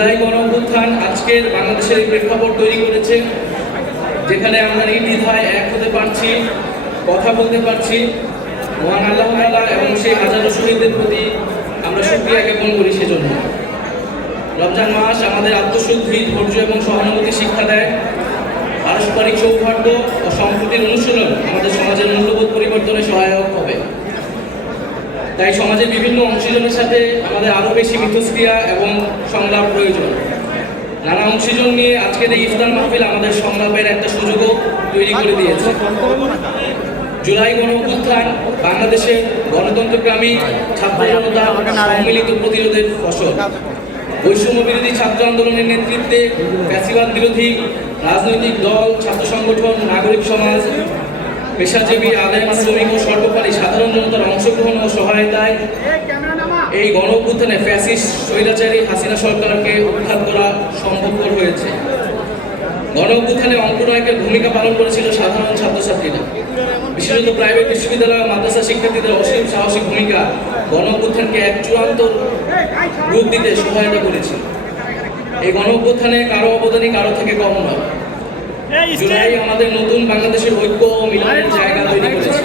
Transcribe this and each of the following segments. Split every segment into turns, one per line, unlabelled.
জুলাই গণ অভ্যুত্থান আজকের বাংলাদেশের প্রেক্ষাপট তৈরি করেছে, যেখানে আমরা এই নির্দ্বিধায় এক হতে পারছি, কথা বলতে পারছি। মহান আল্লাহ তাআলা এবং সেই হাজারো শহীদদের প্রতি আমরা শুক্রিয়া জ্ঞাপন করি সেজন্য। রমজান মাস আমাদের আত্মশুদ্ধি, ধৈর্য এবং সহানুভূতি শিক্ষা দেয়। পারস্পরিক সৌহার্দ্য ও সম্প্রীতির অনুশীলন আমাদের সমাজের মূল্যবোধ পরিবর্তনে সহায়ক হবে। তাই সমাজের বিভিন্ন অংশীজনের সাথে আমাদের আরও বেশি মিথস্ক্রিয়া এবং সংলাপ প্রয়োজন। নানা অংশীজন নিয়ে আজকের এই ইফতার মাহফিল আমাদের সংলাপের একটা সুযোগও তৈরি করে দিয়েছে। জুলাই গণ অভ্যুত্থান বাংলাদেশের গণতন্ত্রকামী ছাত্র জনতা সম্মিলিত প্রতিরোধের ফসল। বৈষম্য বিরোধী ছাত্র আন্দোলনের নেতৃত্বে ফ্যাসিবাদ বিরোধী রাজনৈতিক দল, ছাত্র সংগঠন, নাগরিক সমাজ পেশাজীবী আদায় শ্রমিক ও সর্বোপরি সাধারণ জনতার অংশগ্রহণ ও সহায়তায় এই গণ অভ্যুত্থানে স্বৈরাচারী হাসিনা সরকারকে উৎখাত করা সম্ভবপর হয়েছে। গণ অভ্যুত্থানে অঙ্কুরায়কের ভূমিকা পালন করেছিল সাধারণ ছাত্রছাত্রীরা। বিশেষত প্রাইভেট বিশ্ববিদ্যালয় মাদ্রাসা শিক্ষার্থীদের অসীম সাহসিক ভূমিকা গণ অভ্যুত্থানকে এক চূড়ান্ত রূপ দিতে সহায়তা করেছিল। এই গণ অভ্যুত্থানে কারও অবদানই কারও থেকে কম নয়। জুলাই আমাদের নতুন বাংলাদেশের ঐক্য ও মিলনের জায়গা তৈরি করেছে।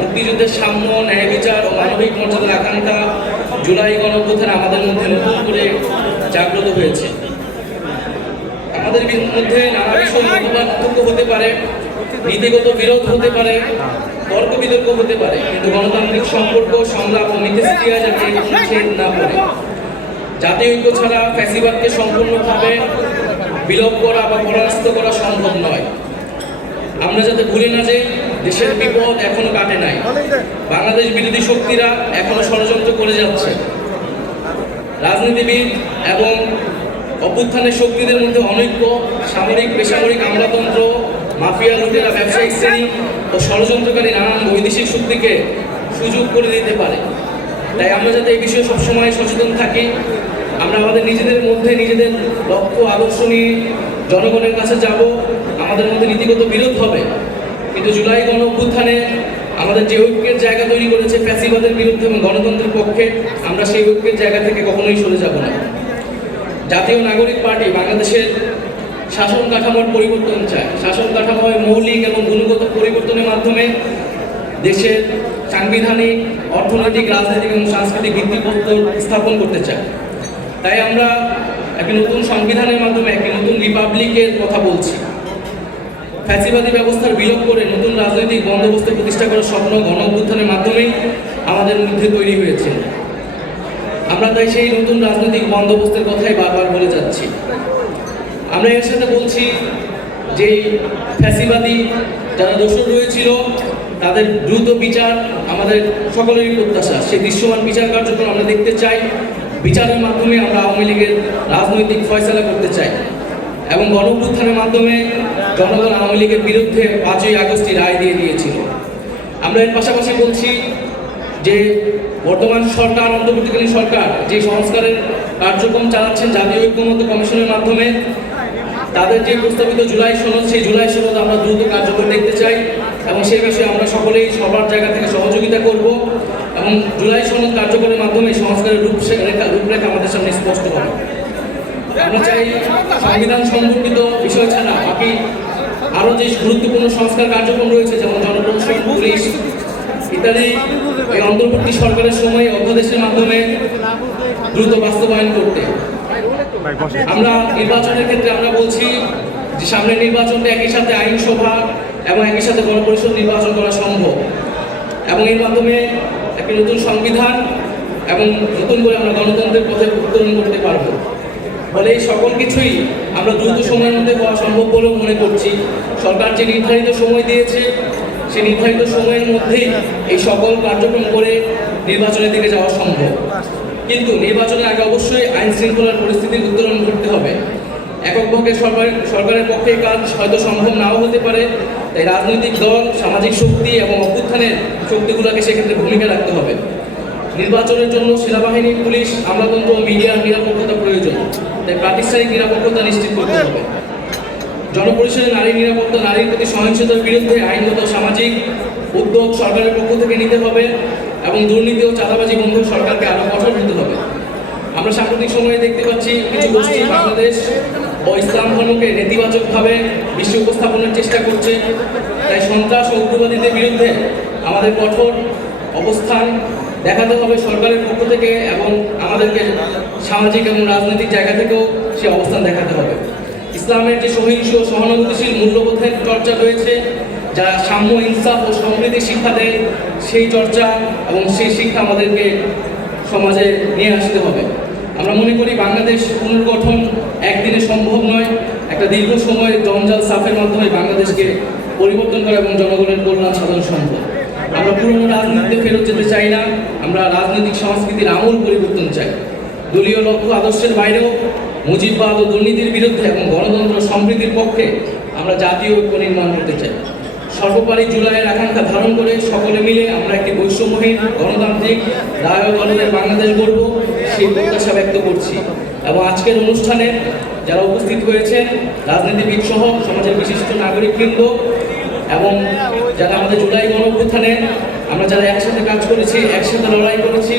মুক্তিযুদ্ধের সাম্য ন্যায় বিচার ও মানবিক মর্যাদার আকাঙ্ক্ষা জুলাই গণ আমাদের মধ্যে নতুন করে জাগ্রত হয়েছে। আমাদের মধ্যে নানা বিষয় মতবাদ পার্থক্য হতে পারে নীতিগত বিরোধ হতে পারে তর্ক বিতর্ক হতে পারে কিন্তু গণতান্ত্রিক সম্পর্ক সংলাপ ও মিথস্ক্রিয়া যাতে ছেদ না পড়ে জাতীয় ঐক্য ছাড়া ফ্যাসিবাদকে সম্পূর্ণভাবে বিলোপ করা বা পরাস্ত করা সম্ভব নয়। আমরা যাতে ভুলে না যাই, দেশের বিপদ এখনও কাটে নাই। বাংলাদেশ বিরোধী শক্তিরা এখনও ষড়যন্ত্র করে যাচ্ছে। রাজনীতিবিদ এবং অভ্যুত্থানের শক্তিদের মধ্যে অনৈক্য, সামরিক, বেসামরিক আমলাতন্ত্র, মাফিয়া লুটেরা, ব্যবসায়িক শ্রেণি ও ষড়যন্ত্রকারী নানান বৈদেশিক শক্তিকে সুযোগ করে দিতে পারে। তাই আমরা যাতে এই বিষয়ে সবসময় সচেতন থাকি আমরা আমাদের নিজেদের মধ্যে নিজেদের লক্ষ্য, আদর্শ নিয়ে জনগণের কাছে যাব। আমাদের মধ্যে নীতিগত বিরোধ হবে। কিন্তু জুলাই গণ অভ্যুত্থানে আমাদের যে ঐক্যের জায়গা তৈরি করেছে ফ্যাসিবাদের বিরুদ্ধে এবং গণতন্ত্রের পক্ষে, আমরা সেই ঐক্যের জায়গা থেকে কখনোই সরে যাব না। জাতীয় নাগরিক পার্টি বাংলাদেশের শাসন কাঠামোর পরিবর্তন চায়। শাসন কাঠামোয় মৌলিক এবং গুণগত পরিবর্তনের মাধ্যমে দেশের সাংবিধানিক, অর্থনৈতিক, রাজনৈতিক এবং সাংস্কৃতিক ভিত্তিপ্রস্তর স্থাপন করতে চায়। তাই আমরা একটি নতুন সংবিধানের মাধ্যমে একটি নতুন রিপাবলিকের কথা বলছি। ফ্যাসিবাদী ব্যবস্থার বিলোপ করে নতুন রাজনৈতিক বন্দোবস্ত প্রতিষ্ঠা করার স্বপ্ন গণ অভ্যুত্থানের মাধ্যমেই আমাদের মধ্যে তৈরি হয়েছে। আমরা তাই সেই নতুন রাজনৈতিক বন্দোবস্তের কথাই বারবার বলে যাচ্ছি। আমরা এর সাথে বলছি যে ফ্যাসিবাদী যারা দোষর রয়েছিল, তাদের দ্রুত বিচার, আমাদের সকলেরই প্রত্যাশা। সেই দৃশ্যমান বিচার কার্যক্রম আমরা দেখতে চাই। বিচারের মাধ্যমে আমরা আওয়ামী লীগের রাজনৈতিক ফয়সালা করতে চাই এবং গণ মাধ্যমে জনগণ আওয়ামী লীগের বিরুদ্ধে পাঁচই আগস্টই রায় দিয়ে দিয়েছিল। আমরা এর পাশাপাশি বলছি যে বর্তমান সরকার, অন্তর্বর্তীকালীন সরকার যে সংস্কারের কার্যক্রম চালাচ্ছেন জাতীয় ঐক্যমত্য কমিশনের মাধ্যমে, তাদের যে প্রস্তাবিত জুলাই সনদ সেই জুলাই সনদ আমরা দ্রুত কার্যকর দেখতে চাই এবং সেই বিষয়ে আমরা সকলেই সবার জায়গা থেকে সহযোগিতা করব। এবং জুলাই সনদ কার্যকরের মাধ্যমে সংস্কারের রূপরেখা রূপরেখা আমাদের সামনে স্পষ্ট হবে। আমরা চাই সংবিধান সম্পর্কিত বিষয় ছাড়া বাকি আরও যে গুরুত্বপূর্ণ সংস্কার কার্যক্রম রয়েছে, যেমন জনপ্রশাসন পুলিশ ইত্যাদি, এই অন্তর্বর্তী সরকারের সময় অধ্যাদেশের মাধ্যমে দ্রুত বাস্তবায়ন করতে। আমরা নির্বাচনের ক্ষেত্রে আমরা বলছি যে সামনের নির্বাচনটা একই সাথে আইনসভা এবং একই সাথে গণপরিষদ নির্বাচন করা সম্ভব। এবং এর মাধ্যমে একটি নতুন সংবিধান এবং নতুন করে আমরা গণতন্ত্রের পথে উত্তোলন করতে পারব। ফলে এই সকল কিছুই আমরা দ্রুত সময়ের মধ্যে হওয়া সম্ভব বলেও মনে করছি। সরকার যে নির্ধারিত সময় দিয়েছে, সেই নির্ধারিত সময়ের মধ্যেই এই সকল কার্যক্রম করে নির্বাচনের দিকে যাওয়া সম্ভব। কিন্তু নির্বাচনের আগে অবশ্যই আইন শৃঙ্খলার পরিস্থিতির উত্তরণ করতে হবে। এককভাবে সরকার সরকারের পক্ষে কাজ হয়তো সম্ভব নাও হতে পারে। তাই রাজনৈতিক দল, সামাজিক শক্তি এবং অভ্যুত্থানের শক্তিগুলোকে সেক্ষেত্রে ভূমিকা রাখতে হবে। নির্বাচনের জন্য সেনাবাহিনী, পুলিশ, আমলাতন্ত্র ও মিডিয়ার নিরাপত্তা প্রয়োজন। তাই প্রাতিষ্ঠানিক নিরাপত্তা নিশ্চিত করতে হবে। জনপরিসরে নারী নিরাপত্তা, নারীর প্রতি সহিংসতার বিরুদ্ধে আইনগত, সামাজিক উদ্যোগ সরকারের পক্ষ থেকে নিতে হবে এবং দুর্নীতি ও চাঁদাবাজি বন্ধ সরকারকে আরও কঠোর হতে হবে। আমরা সাম্প্রতিক সময়ে দেখতে পাচ্ছি কিছু গোষ্ঠী বাংলাদেশ ও ইসলাম ধর্মকে নেতিবাচকভাবে বিশ্বে উপস্থাপনের চেষ্টা করছে। তাই সন্ত্রাস ও উগ্রবাদীদের বিরুদ্ধে আমাদের কঠোর অবস্থান দেখাতে হবে সরকারের পক্ষ থেকে এবং আমাদেরকে সামাজিক এবং রাজনৈতিক জায়গা থেকেও সে অবস্থান দেখাতে হবে। ইসলামের যে সহিংস ও সহানুভূতিশীল মূল্যবোধের চর্চা রয়েছে, যা সাম্য, ইনসাফ ও সমৃদ্ধি শিক্ষা দেয়, সেই চর্চা এবং সেই শিক্ষা আমাদেরকে সমাজে নিয়ে আসতে হবে। আমরা মনে করি বাংলাদেশ পুনর্গঠন একদিনে সম্ভব নয়। একটা দীর্ঘ সময় জঞ্জাল সাফের মাধ্যমে বাংলাদেশকে পরিবর্তন করা এবং জনগণের কল্যাণ সাধন সম্ভব। আমরা পুরনো রাজনীতিতে ফেরত যেতে চাই না। আমরা রাজনৈতিক সংস্কৃতির আমূল পরিবর্তন চাই। দলীয় লক্ষ্য আদর্শের বাইরেও মুজিববাদ ও দুর্নীতির বিরুদ্ধে এবং গণতন্ত্র সমৃদ্ধির পক্ষে আমরা জাতীয় ঐক্য নির্মাণ করতে চাই। সর্বোপরি জুলাইয়ের আকাঙ্ক্ষা ধারণ করে সকলে মিলে আমরা একটি বৈষম্যহীন গণতান্ত্রিক রায় বাংলাদেশ গড়ব। সেই প্রত্যাশা ব্যক্ত করছি। এবং আজকের অনুষ্ঠানে যারা উপস্থিত হয়েছেন রাজনীতিবিদ সহ সমাজের বিশিষ্ট নাগরিকবৃন্দ এবং যারা আমাদের জুলাই গণ অভ্যুত্থানে আমরা যারা একসাথে কাজ করেছি একসাথে লড়াই করেছি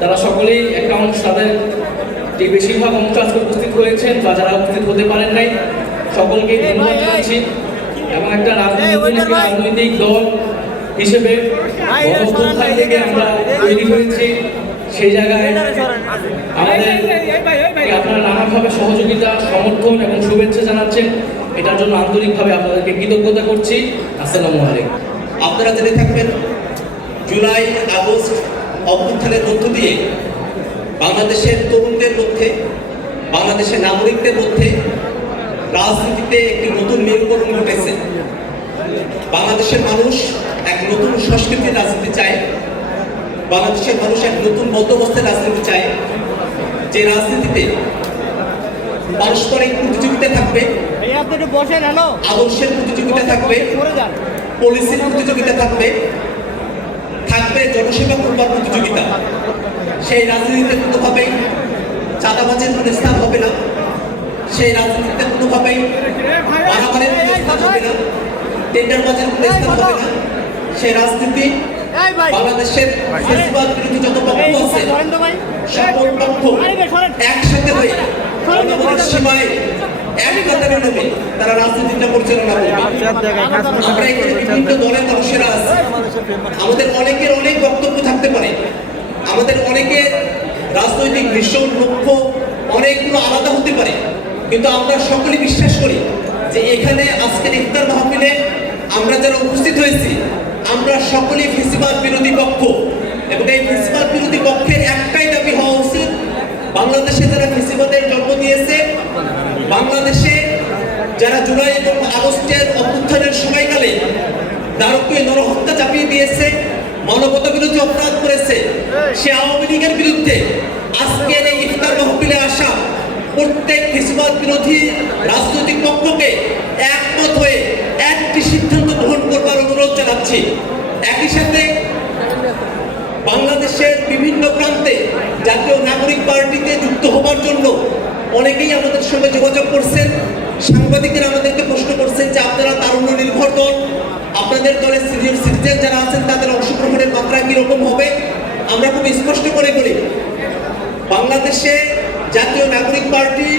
তারা সকলেই একটা অংশ তাদের যে বেশিরভাগ অংশ আজকে উপস্থিত হয়েছেন বা যারা উপস্থিত হতে পারেন নাই সকলকে ধন্যবাদ জানাচ্ছি। এবং একটা রাজনৈতিক রাজনৈতিক দল হিসেবে আমরা তৈরি হয়েছি। সেই জায়গায় আমাদের আপনারা নানাভাবে সহযোগিতা সমর্থন এবং শুভেচ্ছা জানাচ্ছেন। এটার জন্য আন্তরিকভাবে আপনাদেরকে কৃতজ্ঞতা করছি। আসসালামু আলাইকুম।
আপনারা জেনে থাকবেন জুলাই আগস্ট অভ্যুত্থানের মধ্য দিয়ে বাংলাদেশের তরুণদের মধ্যে বাংলাদেশের নাগরিকদের মধ্যে রাজনীতিতে একটি নতুন মেরুকরণ ঘটেছে। বাংলাদেশের মানুষ এক নতুন সংস্কৃতির রাজনীতি চায়। বাংলাদেশের মানুষ এক নতুন বন্দোবস্তের রাজনীতি চায়। যে রাজনীতিতে পারস্পরিক প্রতিযোগিতা থাকবে আদর্শের প্রতিযোগিতা থাকবে পলিসির প্রতিযোগিতা থাকবে থাকবে জনসেবা করবার প্রতিযোগিতা। সেই রাজনীতিতে কোনোভাবেই চাঁদাবাজের কোনো স্থান হবে না। সেই রাজনীতিতে কোনোভাবেই মারামারির কোনো স্থান হবে না। টেন্ডারবাজের কোনো স্থান হবে না। সেই রাজনীতি বাংলাদেশের ফেসিবাদ বিরোধী যত পক্ষ আছে সকল পক্ষ একসাথে হয়ে জনগণের সীমায় এক কাতারে নেমে তারা রাজনীতিটা পরিচালনা করবে। আমরা এখানে বিভিন্ন দলের মানুষেরা আছি। আমাদের অনেকের অনেক বক্তব্য থাকতে পারে। আমাদের অনেকের রাজনৈতিক ভীষণ লক্ষ্য অনেকগুলো আলাদা হতে পারে। কিন্তু আমরা সকলে বিশ্বাস করি যে এখানে আজকের ইফতার মাহফিলে আমরা যারা উপস্থিত হয়েছি আমরা সকলেই ফেসিবাদ বিরোধী পক্ষ। এবং এই ফেসিবাদ বিরোধী পক্ষের একটাই দাবি হওয়া উচিত, বাংলাদেশে যারা ফেসিবাদের জন্ম দিয়েছে, বাংলাদেশে যারা জুলাই এবং আগস্টের অভ্যুত্থানের সময়কালে নারকীয় নরহত্যা চাপিয়ে দিয়েছে মানবতা বিরোধী অপরাধ করেছে, সে আওয়ামী লীগের বিরুদ্ধে আজকের এই ইফতার মাহফিলে আসা প্রত্যেক ফেসিবাদ বিরোধী রাজনৈতিক পক্ষকে একমত হয়ে একটি সিদ্ধান্ত গ্রহণ করবার অনুরোধ জানাচ্ছি। একই সাথে বাংলাদেশের বিভিন্ন প্রান্তে জাতীয় নাগরিক পার্টিতে যুক্ত হবার জন্য অনেকেই আমাদের সঙ্গে যোগাযোগ করছেন। সাংবাদিকেরা আমাদেরকে প্রশ্ন করছেন যে আপনারা তারুণ্য নির্ভর দল, আপনাদের দলের সিনিয়র সিটিজেন যারা আছেন, তাদের অংশগ্রহণের মাত্রা কীরকম হবে? আমরা খুব স্পষ্ট করে বলি, বাংলাদেশে জাতীয় নাগরিক পার্টি,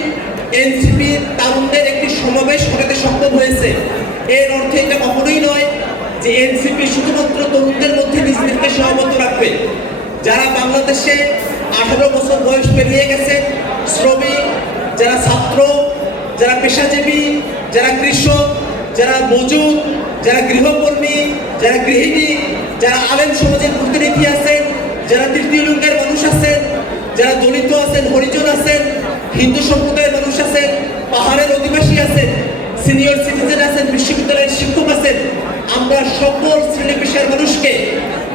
এনসিপি তারুণদের একটি সমাবেশ করাতে সক্ষম হয়েছে। এর অর্থ এটা কখনোই নয় যে এনসিপি রাখবে যারা বাংলাদেশে আঠারো বছর বয়স পেরিয়ে গেছে, শ্রমিক, যারা ছাত্র, যারা পেশাজীবী, যারা কৃষক, যারা মজুর, যারা গৃহকর্মী, যারা গৃহিণী, যারা আলেম সমাজের প্রতিনিধি আছেন, যারা তৃতীয় লিঙ্গের মানুষ আছেন, যারা দলিত আছেন, হরিজন আছেন, হিন্দু সম্প্রদায়ের মানুষ আছেন, পাহাড়ের অধিবাসী আছেন, সিনিয়র সিটিজেন আছেন, বিশ্ববিদ্যালয়ের শিক্ষক আছেন, আমরা সকল শ্রেণি পেশার মানুষকে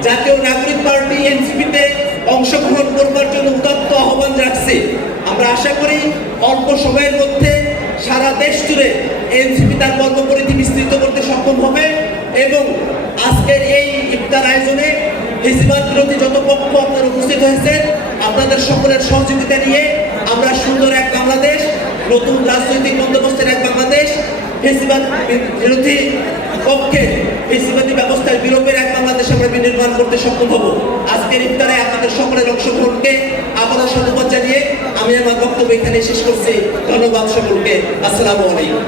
জাতীয় নাগরিক পার্টি এনসিপিতে অংশগ্রহণ করবার জন্য উদাত্ত আহ্বান রাখছি আমরা আশা করি অল্প সময়ের মধ্যে সারা দেশ জুড়ে এনসিপি তার কর্মপরিধি বিস্তৃত করতে সক্ষম হবে এবং আজকের এই ইফতার আয়োজনে ফেসিবাদ বিরোধী যত পক্ষ আপনারা উপস্থিত হয়েছেন, আপনাদের সকলের সহযোগিতা নিয়ে আমরা সুন্দর এক বাংলাদেশ, নতুন রাজনৈতিক বন্দোবস্তের এক বিরোধী পক্ষে ফেসিবাদী ব্যবস্থার বিলোপের এক বাংলাদেশ আমরা বিনির্মাণ করতে সক্ষম হব। আজকের ইফতারে আপনাদের সকলের অংশগ্রহণকে আবারও সাধুবাদ জানিয়ে আমি আমার বক্তব্য এখানে শেষ করছি। ধন্যবাদ সকলকে। আসসালামু আলাইকুম।